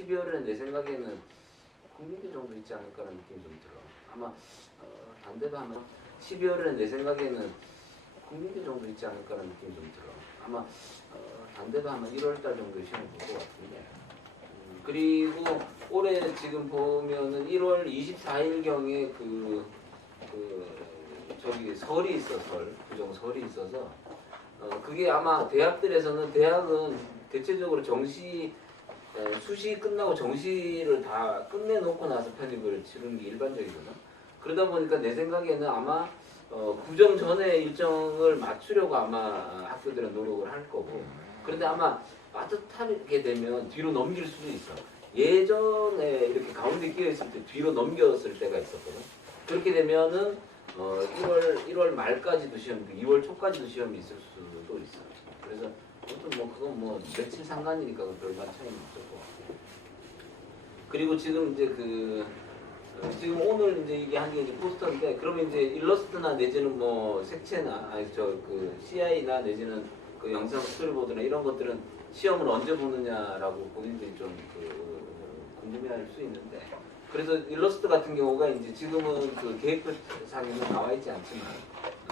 12월에는 내 생각에는 국민대 정도 있지 않을까라는 느낌이 좀 들어. 아마 반대로 하면 12월에는 내 생각에는 국민대 정도 있지 않을까라는 느낌이 좀 들어. 아마 반대로 하면 1월달 정도에 시험 볼 것 같은데. 그리고 올해 지금 보면은 1월 24일경에 저기 설이 있어, 부정설이 있어서 그게 아마 대학들에서는 대학은 대체적으로 수시 끝나고 정시를 다 끝내놓고 나서 편입을 치르는 게 일반적이거든. 그러다 보니까 내 생각에는 아마 구정 전에 일정을 맞추려고 아마 학교들은 노력을 할 거고. 그런데 아마 빠듯하게 되면 뒤로 넘길 수도 있어. 예전에 이렇게 가운데 끼어 있을 때 뒤로 넘겼을 때가 있었거든. 그렇게 되면은 1월 말까지도 시험, 2월 초까지도 시험이 있을 수도 있어. 그래서 아무튼 뭐 그건 뭐 며칠 상관이니까 별반 차이는 없을 것 같고. 그리고 지금 이제 지금 오늘 이제 이게 한 게 이제 포스터인데, 그러면 이제 일러스트나 내지는 뭐 색채나 CI나 내지는 그 영상 스토리보드나 이런 것들은 시험을 언제 보느냐라고 본인들이 좀 궁금해할 수 있는데, 그래서 일러스트 같은 경우가 이제 지금은 그 계획표상에는 나와 있지 않지만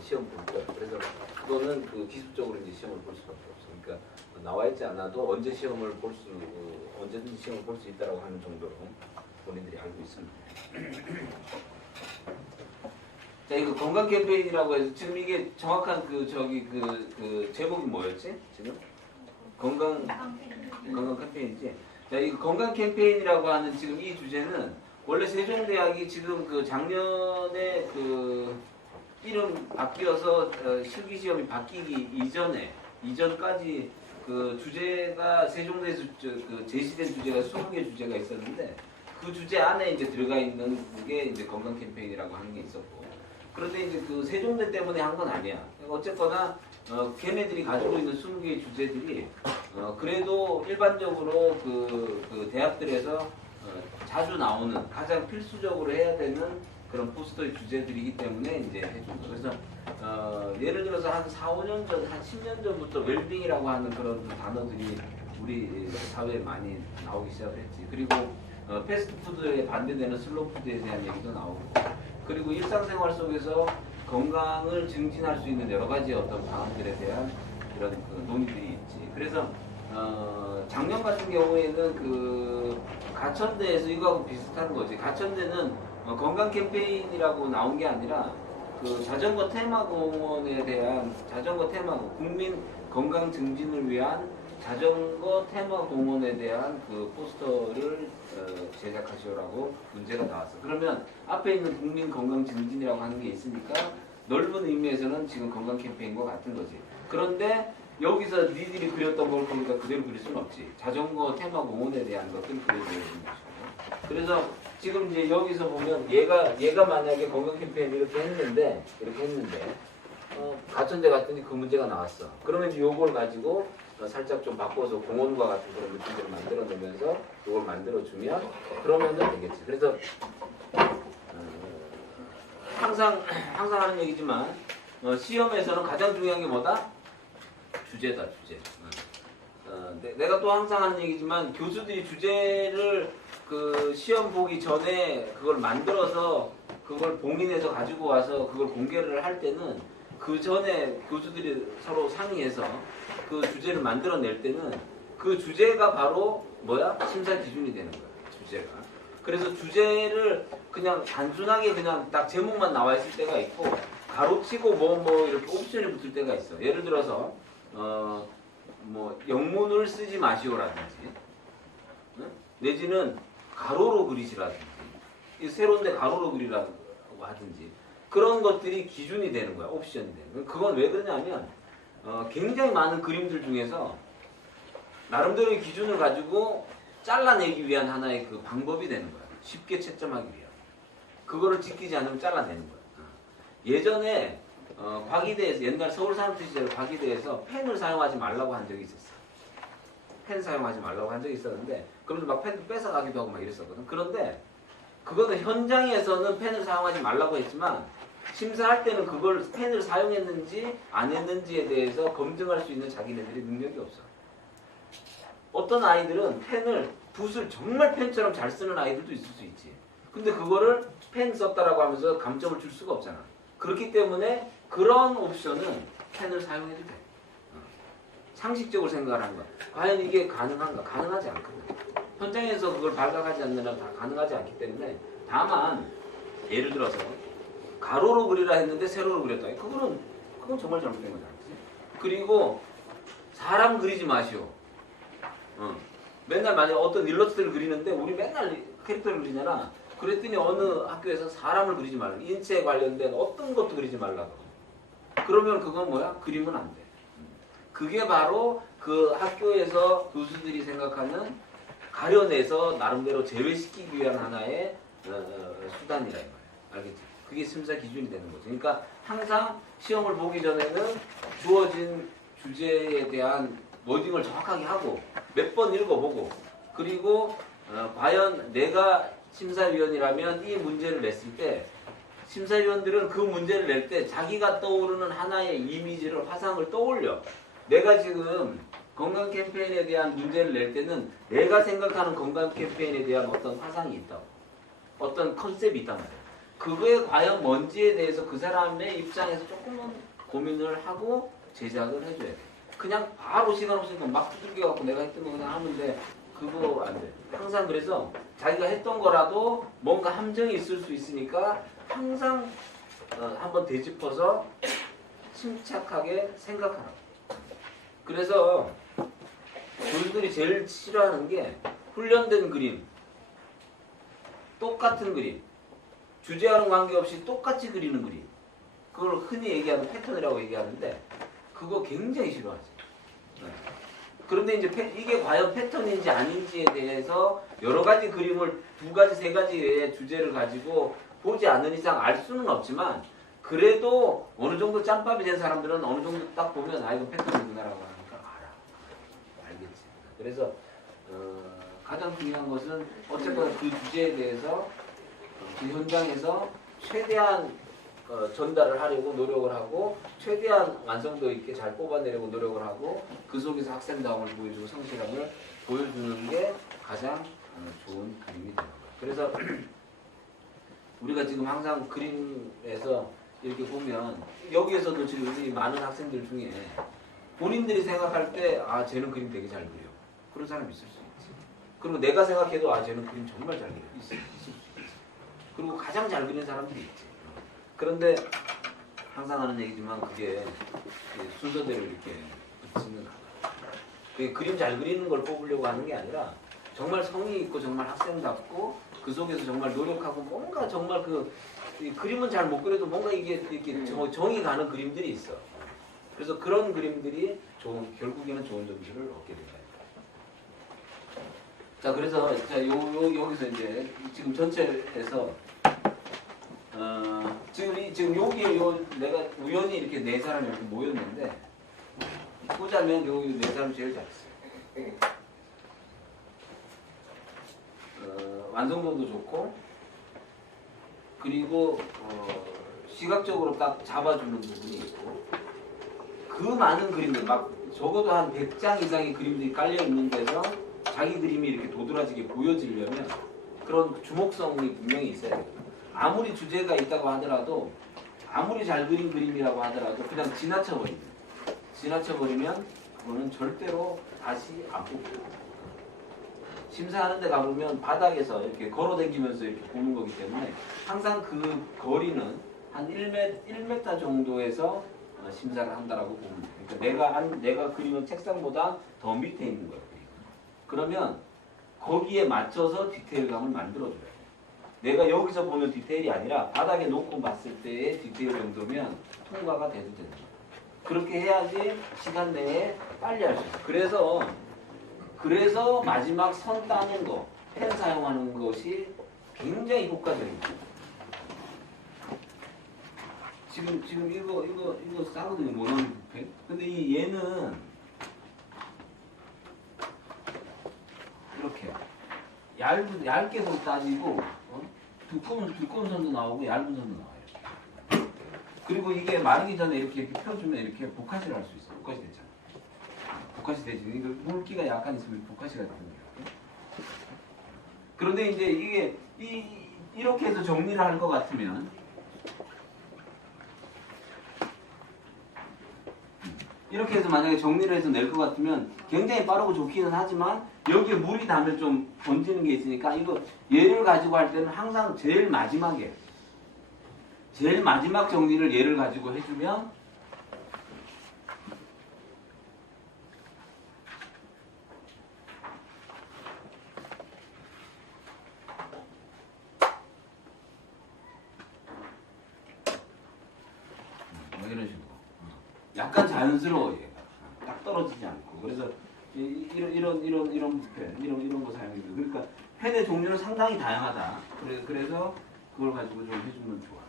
시험 볼 거예요. 그래서 그거는 기술적으로 이제 시험을 볼 수밖에 없어. 그러니까 나와 있지 않아도 언제든지 시험을 볼 수 있다라고 하는 정도로 본인들이 알고 있습니다. 자, 이거 건강 캠페인이라고 해서 지금 이게 정확한 제목이 뭐였지? 지금 건강 캠페인이지. 자, 이 건강 캠페인이라고 하는 지금 이 주제는 원래 세종대학이 지금 작년에 이름 바뀌어서 실기시험이 바뀌기 이전까지 주제가 세종대에서 제시된 주제가 20개 주제가 있었는데, 그 주제 안에 이제 들어가 있는 게 이제 건강 캠페인이라고 하는 게 있었고, 그런데 이제 세종대 때문에 한 건 아니야. 어쨌거나 걔네들이 가지고 있는 20개의 주제들이 그래도 일반적으로 대학들에서 자주 나오는 가장 필수적으로 해야 되는 그런 포스터의 주제들이기 때문에 이제 해준 거. 그래서 예를 들어서 한 4, 5년 전, 한 10년 전부터 웰빙이라고 하는 그런 단어들이 우리 사회에 많이 나오기 시작했지. 그리고 패스트푸드에 반대되는 슬로푸드에 대한 얘기도 나오고, 그리고 일상생활 속에서 건강을 증진할 수 있는 여러 가지 어떤 방안들에 대한 이런 논의들이 있지. 그래서 작년 같은 경우에는 가천대에서 이거하고 비슷한 거지. 가천대는 건강 캠페인이라고 나온 게 아니라 자전거 테마공원에 대한 국민 건강 증진을 위한 자전거 테마공원에 대한 포스터를 제작하시오라고 문제가 나왔어. 그러면 앞에 있는 국민 건강 증진이라고 하는 게 있으니까 넓은 의미에서는 지금 건강 캠페인과 같은 거지. 그런데 여기서 니들이 그렸던 걸 보니까 그대로 그릴 수는 없지. 자전거 테마공원에 대한 것들을 그려져 있는 것이고. 그래서 지금 이제 여기서 보면 얘가 만약에 건강 캠페인 이렇게 했는데 가천대 갔더니 그 문제가 나왔어. 그러면 이제 요걸 가지고 살짝 좀 바꿔서 공원과 같은 그런 느낌들을 만들어 놓으면서 이걸 만들어 주면 그러면은 되겠지. 그래서 항상 하는 얘기지만 시험에서는 가장 중요한 게 뭐다? 주제다, 주제. 내가 또 항상 하는 얘기지만 교수들이 주제를 시험 보기 전에 그걸 만들어서 그걸 봉인해서 가지고 와서 그걸 공개를 할 때는 그 전에 교수들이 서로 상의해서 그 주제를 만들어낼 때는 그 주제가 바로 뭐야? 심사 기준이 되는 거야, 주제가. 그래서 주제를 그냥 단순하게 그냥 딱 제목만 나와 있을 때가 있고, 가로치고 뭐 이렇게 옵션이 붙을 때가 있어. 예를 들어서 영문을 쓰지 마시오라든지, 내지는 가로로 그리시라든지, 세로인데 가로로 그리라고 하든지, 그런 것들이 기준이 되는 거야, 옵션이 되는 거야. 그건 왜 그러냐면 굉장히 많은 그림들 중에서 나름대로의 기준을 가지고 잘라내기 위한 하나의 방법이 되는 거야. 쉽게 채점하기 위한. 그거를 지키지 않으면 잘라내는 거야. 예전에 과기대에서, 옛날 서울산업시 시절 과기대에서 펜을 사용하지 말라고 한 적이 있었어. 펜 사용하지 말라고 한 적이 있었는데, 그러면서 막 펜을 뺏어가기도 하고 막 이랬었거든. 그런데 그거는 현장에서는 펜을 사용하지 말라고 했지만 심사할 때는 그걸 펜을 사용했는지 안 했는지에 대해서 검증할 수 있는 자기네들이 능력이 없어. 어떤 아이들은 펜을 붓을 정말 펜처럼 잘 쓰는 아이들도 있을 수 있지. 근데 그거를 펜 썼다라고 하면서 감점을 줄 수가 없잖아. 그렇기 때문에 그런 옵션은 펜을 사용해도 돼. 상식적으로 생각을 하는 거야. 과연 이게 가능한가? 가능하지 않거든. 현장에서 그걸 발각하지 않는 한 다 가능하지 않기 때문에 다만 예를 들어서 가로로 그리라 했는데 세로로 그렸다. 그건 정말 잘못된 거잖아. 그리고 사람 그리지 마시오. 맨날 만약에 어떤 일러스트를 그리는데 우리 맨날 캐릭터를 그리잖아. 그랬더니 어느 학교에서 사람을 그리지 말라. 인체에 관련된 어떤 것도 그리지 말라고. 그러면 그건 뭐야? 그리면 안 돼. 그게 바로 그 학교에서 교수들이 생각하는 가려내서 나름대로 제외시키기 위한 하나의 수단이라 이 말이야. 알겠지? 그게 심사 기준이 되는 거죠. 그러니까 항상 시험을 보기 전에는 주어진 주제에 대한 워딩을 정확하게 하고 몇 번 읽어보고 그리고 과연 내가 심사위원이라면 이 문제를 냈을 때 심사위원들은 그 문제를 낼 때 자기가 떠오르는 하나의 이미지를 화상을 떠올려. 내가 지금 건강 캠페인에 대한 문제를 낼 때는 내가 생각하는 건강 캠페인에 대한 어떤 화상이 있다고. 어떤 컨셉이 있단 말이야. 그거에 과연 뭔지에 대해서 그 사람의 입장에서 조금은 고민을 하고 제작을 해줘야 돼. 그냥 바로 시간 없으니까 막 두들겨 갖고 내가 했던 거 그냥 하는데 그거 안 돼. 항상 그래서 자기가 했던 거라도 뭔가 함정이 있을 수 있으니까 항상 한번 되짚어서 침착하게 생각하라고. 그래서 교수들이 제일 싫어하는 게 훈련된 그림, 똑같은 그림, 주제와는 관계없이 똑같이 그리는 그림. 그걸 흔히 얘기하는 패턴이라고 얘기하는데 그거 굉장히 싫어하지. 그런데 이제 이게 과연 패턴인지 아닌지에 대해서 여러 가지 그림을 두 가지, 세 가지의 주제를 가지고 보지 않는 이상 알 수는 없지만 그래도 어느 정도 짬밥이 된 사람들은 어느 정도 딱 보면 아 이건 패턴이구나라고 하니까 알아. 알겠지. 그래서 가장 중요한 것은 어쨌거나 그 주제에 대해서 그 현장에서 최대한 전달을 하려고 노력을 하고 최대한 완성도 있게 잘 뽑아내려고 노력을 하고 그 속에서 학생다움을 보여주고 성실함을 보여주는 게 가장 좋은 그림이 되는 거예요. 그래서 우리가 지금 항상 그림에서 이렇게 보면 여기에서도 지금 우리 많은 학생들 중에 본인들이 생각할 때 아 쟤는 그림 되게 잘 그려. 그런 사람이 있을 수 있지. 그리고 내가 생각해도 아 쟤는 그림 정말 잘 그려. 있을 수 있지. 그리고 가장 잘 그리는 사람들이 있지. 그런데 항상 하는 얘기지만 그게 순서대로 이렇게 붙이는 않아요. 그게 그림 잘 그리는 걸 뽑으려고 하는 게 아니라 정말 성의 있고 정말 학생답고 그 속에서 정말 노력하고 뭔가 정말 그림은 잘 못 그려도 뭔가 이게 이렇게 정이 가는 그림들이 있어. 그래서 그런 그림들이 결국에는 좋은 점수를 얻게 된다. 자, 그래서 여기서 이제 지금 전체에서 지금 여기 내가 우연히 이렇게 네 사람이 이렇게 모였는데 보자면 여기 네 사람 제일 잘했어요. 완성도도 좋고 그리고 시각적으로 딱 잡아주는 부분이 있고 그 많은 그림들 막 적어도 한 100장 이상의 그림들이 깔려 있는 데서 자기 그림이 이렇게 도드라지게 보여지려면 그런 주목성이 분명히 있어야 돼요. 아무리 주제가 있다고 하더라도 아무리 잘 그린 그림이라고 하더라도 그냥 지나쳐버리면 그거는 절대로 다시 안 뽑혀요. 심사하는 데 가보면 바닥에서 이렇게 걸어다니면서 이렇게 보는 거기 때문에 항상 그 거리는 한 1m 정도에서 심사를 한다라고 보면 돼요. 그러니까 내가 그리는 책상보다 더 밑에 있는 거예요. 그러면 거기에 맞춰서 디테일감을 만들어줘야 돼요. 내가 여기서 보는 디테일이 아니라 바닥에 놓고 봤을 때의 디테일 정도면 통과가 돼도 된다. 그렇게 해야지 시간 내에 빨리 할 수 있어요. 그래서 마지막 선 따는 거, 펜 사용하는 것이 굉장히 효과적입니다. 지금 이거 싸거든요. 모노 펜. 근데 얘는 이렇게 얇게 선 따지고 두꺼운 선도 나오고 얇은 선도 나와요. 그리고 이게 마르기 전에 이렇게 펴주면 이렇게 보카시를 할 수 있어요. 보카시 됐잖아. 보카시 되지. 물기가 약간 있으면 보카시가 되는 거예요. 그런데 이제 이게 이렇게 해서 정리를 할 것 같으면 이렇게 해서 만약에 정리를 해서 낼 것 같으면 굉장히 빠르고 좋기는 하지만 여기에 물이 닿으면 좀 번지는 게 있으니까 이거 얘를 가지고 할 때는 항상 제일 마지막에 제일 마지막 정리를 얘를 가지고 해주면 뭐 이런 식으로 약간 자연스러워 얘가 딱 떨어지지 않고 그래서 이런 펜 이런 거 사용해요. 그러니까 펜의 종류는 상당히 다양하다. 그래서 그걸 가지고 좀 해주면 좋아.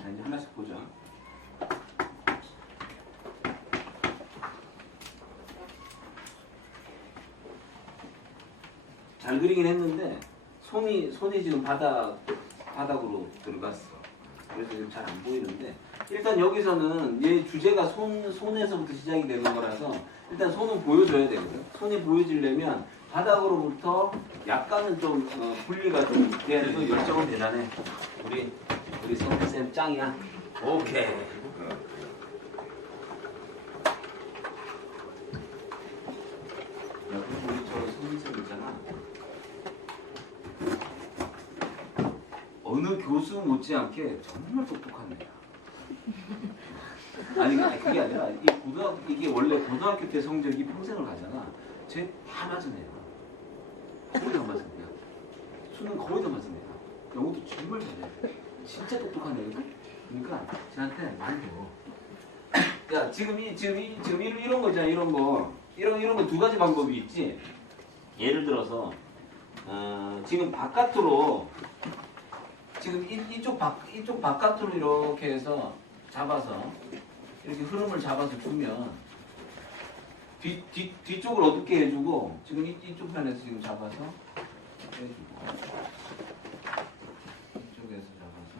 자, 이제 하나씩 보자. 잘 그리긴 했는데 손이 지금 바닥으로 들어갔어. 그래서 지금 잘 안 보이는데 일단 여기서는 얘 주제가 손에서부터 시작이 되는 거라서 일단 손은 보여줘야 되거든. 손이 보여지려면 바닥으로부터 약간은 좀 분리가 좀 돼야 돼도 열정은 대단해. 우리 성태쌤 짱이야. 오케이. 야, 그리고 우리 저 성태쌤 있잖아. 어느 교수 못지않게 정말 똑똑한 애야. 아니 그게 아니라 이게 원래 고등학교 때 성적이 평생을 가잖아. 쟤 다 맞은 애야. 거의 다 맞은 애야. 수능 거의 다 맞은 애야. 영어도 정말 잘해. 진짜 똑똑한 애거든. 그러니까 쟤한테 많이 배워. 야 지금 이런 거 있잖아. 이런 거 두 가지 방법이 있지. 예를 들어서 지금 바깥으로 지금 이쪽 바깥으로 이렇게 해서 잡아서 이렇게 흐름을 잡아서 주면 뒤쪽을 어둡게 해주고 지금 이쪽 편에서 지금 잡아서 해주고 이쪽에서 잡아서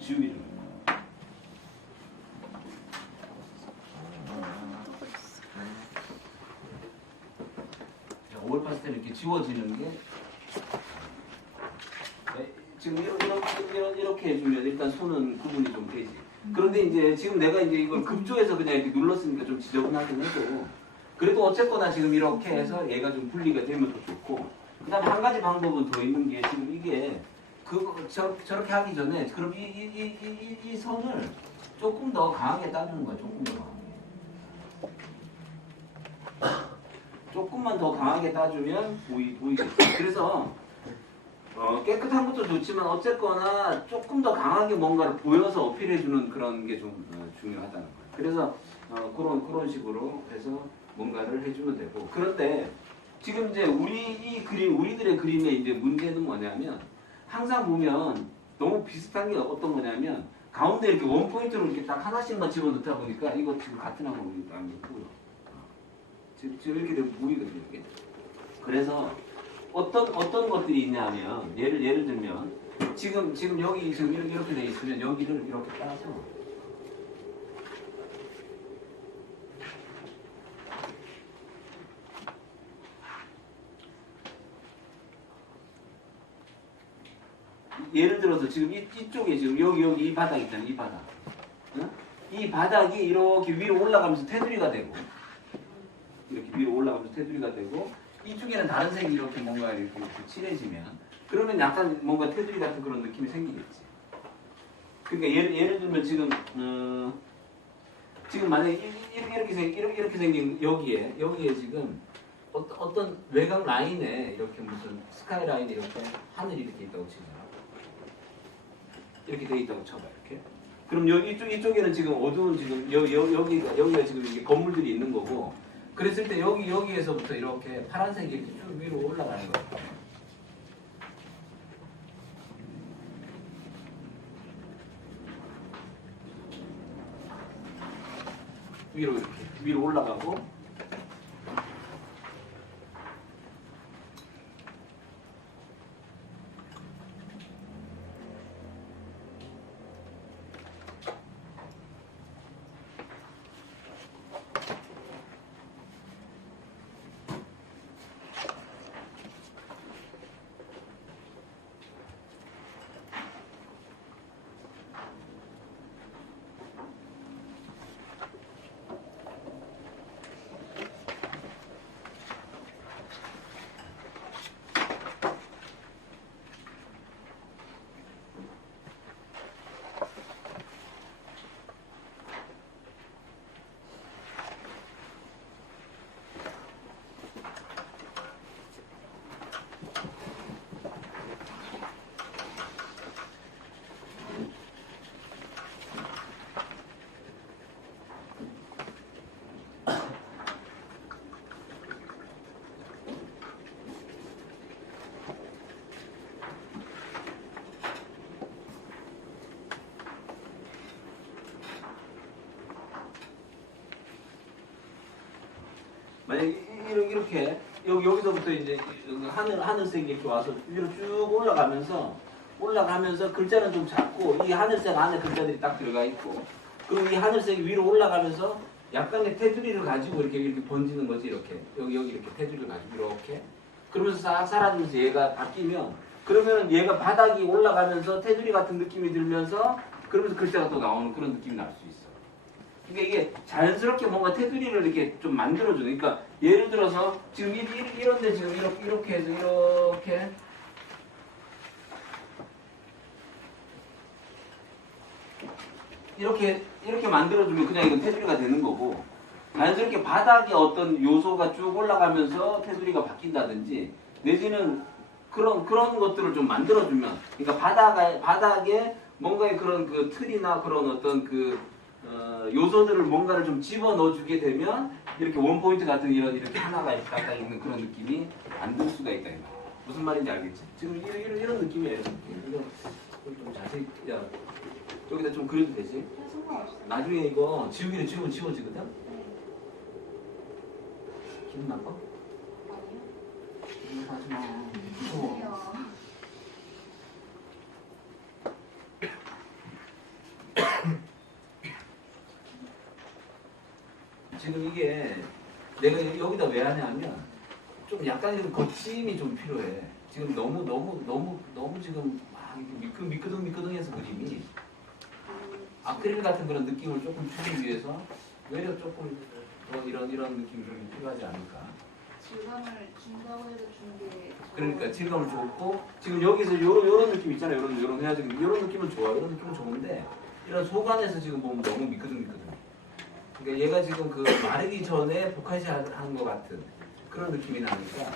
지우개를 오일 파스텔 이렇게 지워지는 게 지금 이렇게 해주면 일단 손은 구분이 좀 되지. 그런데 이제 지금 내가 이제 이걸 급조해서 그냥 이렇게 눌렀으니까 좀 지저분하긴 해도 그래도 어쨌거나 지금 이렇게 해서 얘가 좀 분리가 되면 더 좋고 그다음에 한 가지 방법은 더 있는 게 지금 이게 저렇게 하기 전에 그럼 이 선을 조금 더 강하게 따주는 거야. 조금 더 강하게. 조금만 더 강하게 따주면 보이겠지. 그래서 깨끗한 것도 좋지만 어쨌거나 조금 더 강하게 뭔가를 보여서 어필해주는 그런 게 좀 중요하다는 거예요. 그래서 그런 식으로 해서 뭔가를 해주면 되고 그런데 지금 이제 우리들의 그림의 이제 문제는 뭐냐면 항상 보면 너무 비슷한 게 어떤 거냐면 가운데 이렇게 원포인트로 이렇게 딱 하나씩만 집어넣다 보니까 이거 지금 같은 하고 아니고 지금 이렇게 되면 보이거든요. 이게. 그래서 어떤 것들이 있냐면 예를 들면 지금 여기 지금 이렇게 돼 있으면 여기를 이렇게 따서 예를 들어서 지금 이쪽에 지금 여기 이 바닥 있잖아요. 이 바닥. 응? 이 바닥이 이렇게 위로 올라가면서 테두리가 되고 이렇게 위로 올라가면서 테두리가 되고 이쪽에는 다른 색이 이렇게 뭔가 이렇게 칠해지면 그러면 약간 뭔가 테두리 같은 그런 느낌이 생기겠지. 그러니까 예를 들면 지금 만약에 이렇게 생긴 여기에 지금 어떤 외곽 라인에 이렇게 무슨 스카이 라인에 이렇게 하늘이 이렇게 있다고 치잖아. 이렇게 돼 있다고 쳐봐 이렇게. 그럼 이쪽에는 지금 어두운 지금 여기가 지금 이게 건물들이 있는 거고. 그랬을 때 여기에서부터 이렇게 파란색이 이렇게 쭉 위로 올라가는 거예요. 위로 올라가고 이렇게 여기서부터 이제 하늘색이 이렇게 와서 위로 쭉 올라가면서 글자는 좀 작고 이 하늘색 안에 글자들이 딱 들어가 있고 그리고 이 하늘색이 위로 올라가면서 약간의 테두리를 가지고 이렇게 번지는 거지 이렇게 여기 이렇게 테두리를 가지고 이렇게 그러면서 싹 사라지면서 얘가 바뀌면 그러면은 얘가 바닥이 올라가면서 테두리 같은 느낌이 들면서 그러면서 글자가 또 나오는 그런 느낌이 날 수 있어. 그러니까 이게 자연스럽게 뭔가 테두리를 이렇게 좀 만들어주는. 그러니까 예를 들어서 지금 이런데 지금 이렇게 해서 이렇게 만들어주면 그냥 이건 테두리가 되는 거고 자연스럽게 바닥에 어떤 요소가 쭉 올라가면서 테두리가 바뀐다든지 내지는 그런 것들을 좀 만들어주면 그러니까 바닥에 뭔가의 그런 그 틀이나 그런 어떤 요소들을 뭔가를 좀 집어넣어주게 되면 이렇게 원포인트 같은 이렇게 하나가 딱 있는 그런 느낌이 만들 수가 있다. 무슨 말인지 알겠지? 지금 이런 느낌이에요. 이거 좀 자세히 여기다 좀 그려도 되지? 나중에 이거 지우기를 지우면 지워지거든? 기분 나빠? 기분 나빠하지 마. 무서워. 지금 이게 내가 여기다 왜 하냐면 좀 약간 이런 거침이 좀 필요해. 지금 너무 지금 막 미끄덩미끄덩해서 그림이 아크릴 같은 그런 느낌을 조금 주기 위해서 외려 조금 더 이런 느낌이 좀 필요하지 않을까. 질감을 준다고 해서 준 게 그러니까 질감을 줬고 지금 여기서 요런 느낌 있잖아요. 요런 해야지. 요런 느낌은 좋아. 요런 느낌은 좋은데 이런 속안에서 지금 보면 너무 미끄덩미끄덩. 그러니까 얘가 지금 마르기 전에 복화시 하는 것 같은 그런 느낌이 나니까